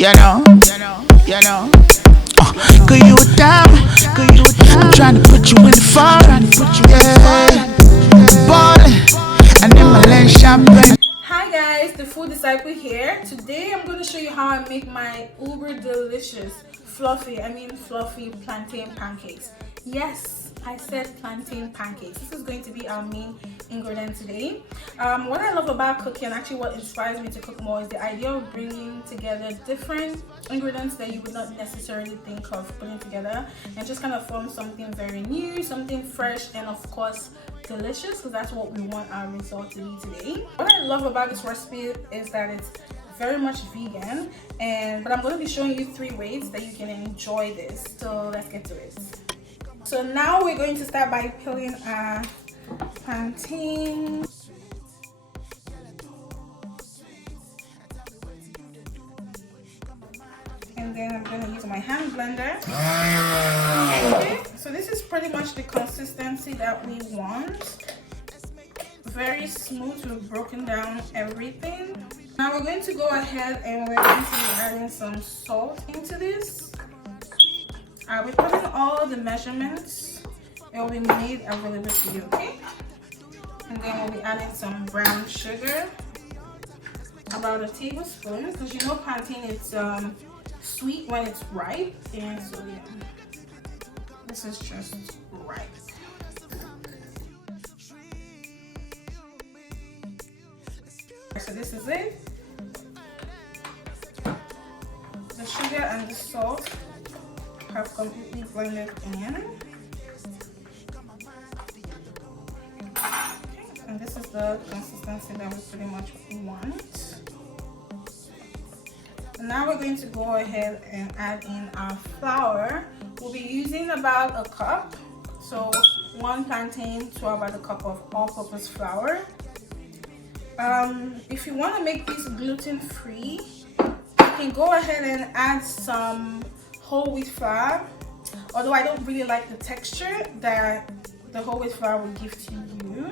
You know, Cause you a diamond, I'm trying to put you in the fire, yeah, ballin', and then my land champagne. Hi guys, the food disciple here. Today I'm going to show you how I make my uber delicious fluffy plantain pancakes. Yes, I said plantain pancakes. This is going to be our main ingredient today. What I love about cooking, actually what inspires me to cook more, is the idea of bringing together different ingredients that you would not necessarily think of putting together and just kind of form something very new, something fresh, and of course delicious, because that's what we want our result to be today. What I love about this recipe is that it's very much vegan, but I'm going to be showing you 3 ways that you can enjoy this. So let's get to it. So now we're going to start by peeling our plantain. And then I'm going to use my hand blender. Okay, so this is pretty much the consistency that we want. Very smooth. We've broken down everything. Now we're going to go ahead and we're going to be adding some salt into this. We're putting all the measurements that we made available to you, okay? And then we'll be adding some brown sugar, about a tablespoon, because you know plantain is sweet when it's ripe, and so yeah, this is just right. So this is it. The sugar and the salt have completely blended in. Okay, and this is the consistency that we pretty much want. Now we're going to go ahead and add in our flour. We'll be using about a cup, so 1 plantain to about a cup of all-purpose flour. If you want to make this gluten-free, you can go ahead and add some whole wheat flour, although I don't really like the texture that the whole wheat flour will give to you,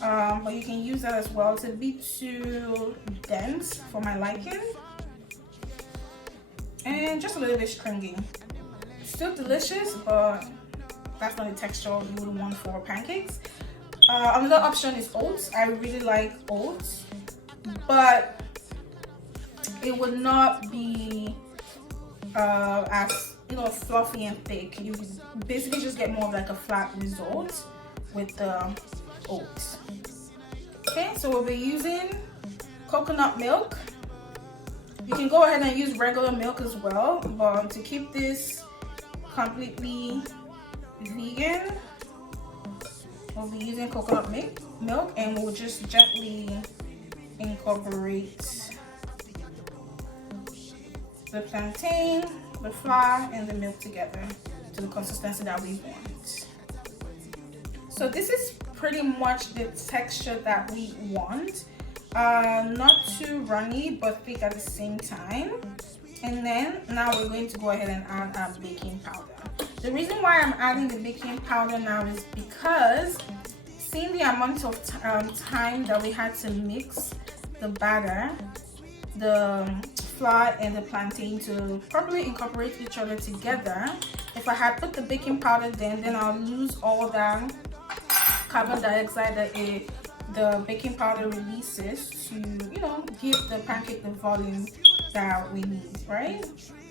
but you can use that as well. It's a bit too dense for my liking, and just a little bit stringy. Still delicious, but that's not the texture you would want for pancakes. Another option is oats. I really like oats, but it would not be as fluffy and thick. You basically just get more of like a flat result with the oats. Okay, so we'll be using coconut milk. You can go ahead and use regular milk as well, but to keep this completely vegan, we'll be using coconut milk, and we'll just gently incorporate the plantain, the flour, and the milk together to the consistency that we want. So this is pretty much the texture that we want. Not too runny, but thick at the same time. And then now we're going to go ahead and add our baking powder. The reason why I'm adding the baking powder now is because seeing the amount of time that we had to mix the batter, the flour and the plantain to properly incorporate each other together, if I had put the baking powder then I'll lose all that carbon dioxide that the baking powder releases to give the pancake the volume that we need, right?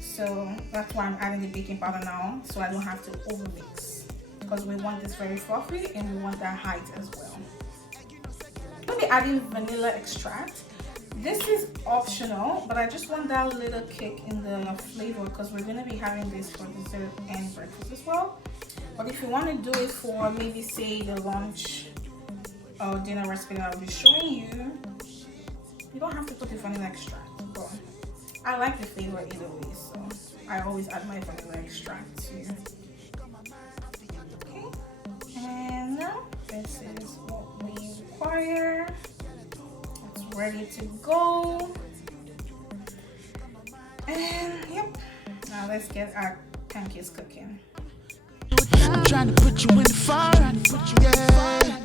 So that's why I'm adding the baking powder now, so I don't have to overmix, because we want this very fluffy and we want that height as well. I'm going to be adding vanilla extract. This is optional, but I just want that little kick in the flavor, because we're going to be having this for dessert and breakfast as well. But if you want to do it for maybe say the lunch or dinner recipe that I'll be showing you, you don't have to put the vanilla extract, but I like the flavor either way, so I always add my vanilla extract too. Okay, and now this is what we require. It's ready to go, and yep, now let's get our pancakes cooking. I'm trying to put you in the fire, yeah,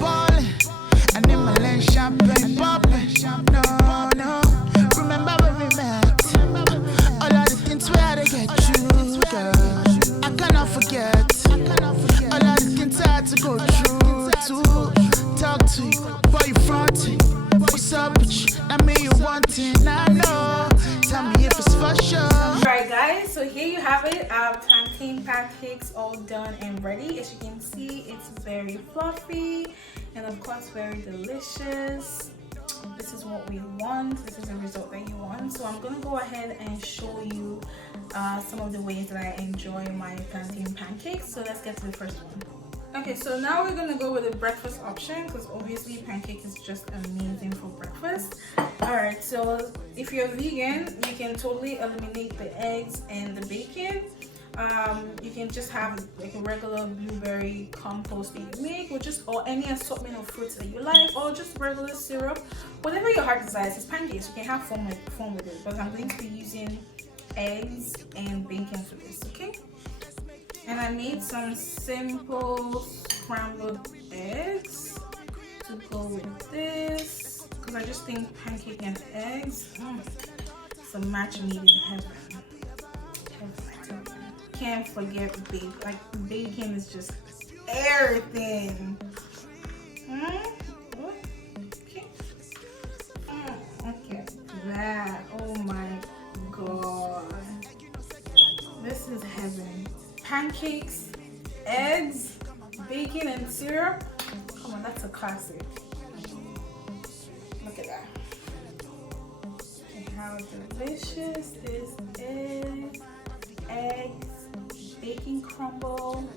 ballin', and then my land champagne poppin'. No, remember where we met. got to go through to talk to you. Boy, you fronting. What's up with you? I mean, you wanting. I know. Tell me if it's for sure. Alright guys, so here you have it, our plantain pancakes all done and ready. As you can see, it's very fluffy and of course very delicious. This is what we want. This is the result that you want. So I'm gonna go ahead and show you some of the ways that I enjoy my plantain pancakes. So let's get to the first one. Okay, so now we're gonna go with the breakfast option because obviously pancake is just amazing for breakfast. Alright, so if you're vegan, you can totally eliminate the eggs and the bacon. You can just have like a regular blueberry compote that you make, or any assortment of fruits that you like, or just regular syrup, whatever your heart desires. It's pancakes, you can have fun with it, but I'm going to be using eggs and bacon for this, okay? And I made some simple scrambled eggs to go with this because I just think pancake and eggs, it's a match made in heaven. Can't forget bacon. Like bacon is just everything. Okay. Okay. That. Oh my god. This is heaven. Pancakes, eggs, bacon, and syrup. Come on, that's a classic. Look at that. Okay, how delicious this is. Eggs, bacon crumble,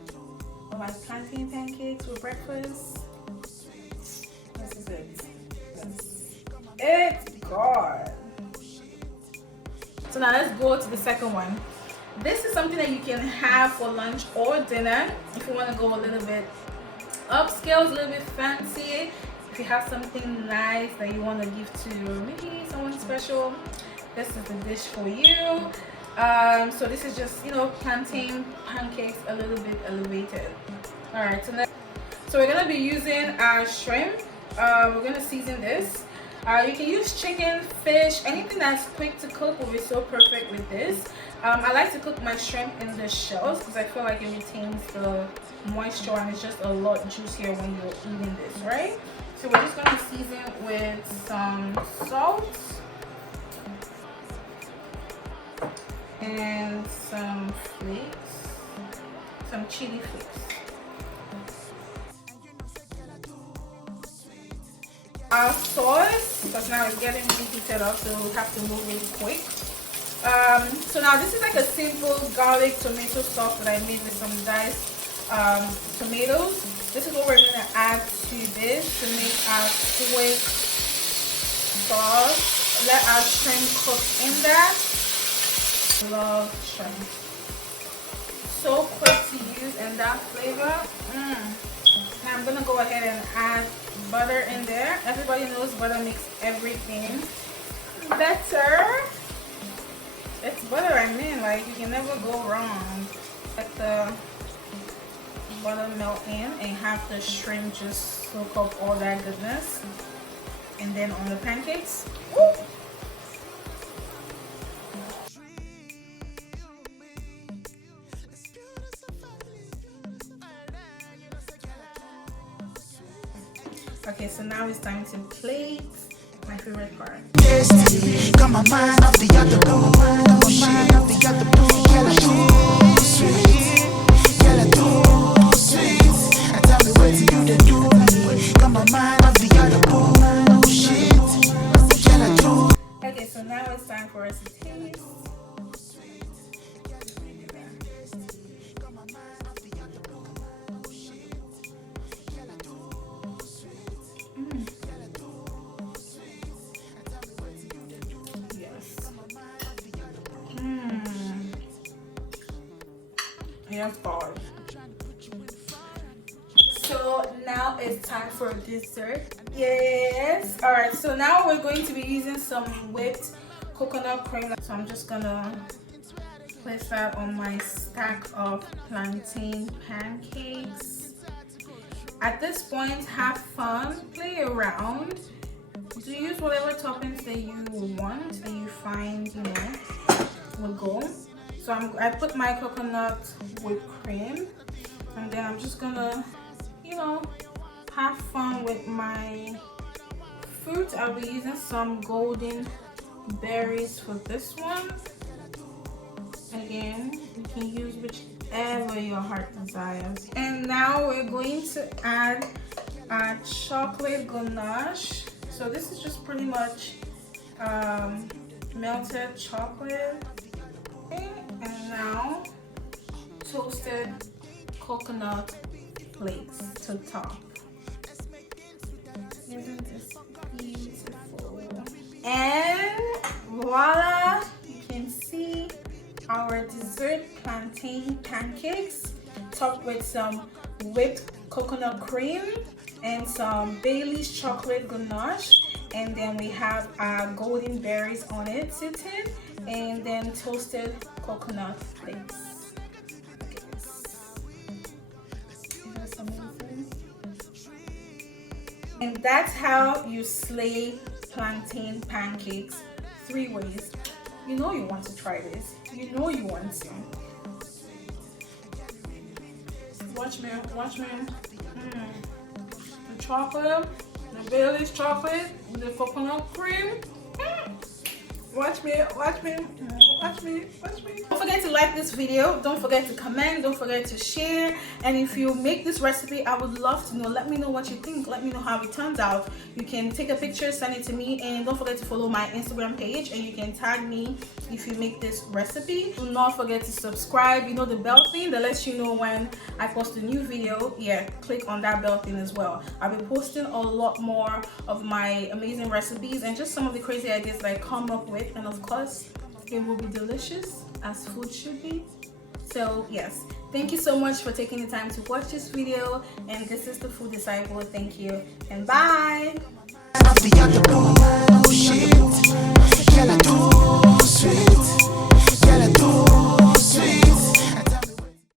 or my plantain pancakes for breakfast. This is it. It's God. So now let's go to the second one. This is something that you can have for lunch or dinner if you want to go a little bit upscale, a little bit fancy. If you have something nice that you want to give to maybe someone special, this is the dish for you. So this is just, plantain pancakes a little bit elevated. Alright, so we're going to be using our shrimp. We're going to season this. You can use chicken, fish, anything that's quick to cook will be so perfect with this. I like to cook my shrimp in the shells because I feel like it retains the moisture and it's just a lot juicier when you're eating this, right? So we're just going to season with some salt and some flakes, some chili flakes. Our sauce, because now it's getting really heated up, so we'll have to move really quick. So now this is like a simple garlic tomato sauce that I made with some diced tomatoes. This is what we're going to add to this to make our quick sauce. Let our shrimp cook in that. Love shrimp. So quick to use and that flavor. Now I'm gonna go ahead and add butter in there. Everybody knows butter makes everything better. It's butter, I mean, like you can never go wrong. Let the butter melt in and have the shrimp just soak up all that goodness. And then on the pancakes. Woo! Okay, so now it's time to plate. My favorite part. Got my mind off the other blue. Got my mind off the other blue. PA.II Sweet. PA.II Sweet. And tell me what you to do me. Got my mind off the other blue. Shit. PA.II. Okay, so now it's time for us to taste. Yes, God. So now it's time for dessert. Yes. All right. So now we're going to be using some whipped coconut cream. So I'm just gonna place that on my stack of plantain pancakes. At this point, have fun, play around. So use whatever toppings that you want, that you find, will go. So I put my coconut whipped cream, and then I'm just gonna, know, have fun with my fruit. I'll be using some golden berries for this one. Again, you can use whichever your heart desires. And now we're going to add our chocolate ganache. So this is just pretty much melted chocolate. Okay. And now toasted coconut flakes to top. Isn't this beautiful? And voila, you can see our dessert plantain pancakes topped with some whipped coconut cream and some Bailey's chocolate ganache, and then we have our golden berries on it sitting, and then toasted coconut flakes. Look at this. Isn't this amazing? And that's how you slay plantain pancakes 3 ways. You know you want to try this. You know you want to. Watch me, watch me. The chocolate, the Bailey's chocolate, the coconut cream. Watch me, watch me, watch me, watch me. Don't forget to like this video. Don't forget to comment. Don't forget to share. And if you make this recipe, I would love to know. Let me know what you think. Let me know how it turns out. You can take a picture, send it to me, and don't forget to follow my Instagram page, and you can tag me if you make this recipe. Do not forget to subscribe. You know the bell thing that lets you know when I post a new video. Yeah, click on that bell thing as well. I'll be posting a lot more of my amazing recipes and just some of the crazy ideas that I come up with. And of course, it will be delicious as food should be. So yes, thank you so much for taking the time to watch this video, and this is the Food Disciple. Thank you and bye.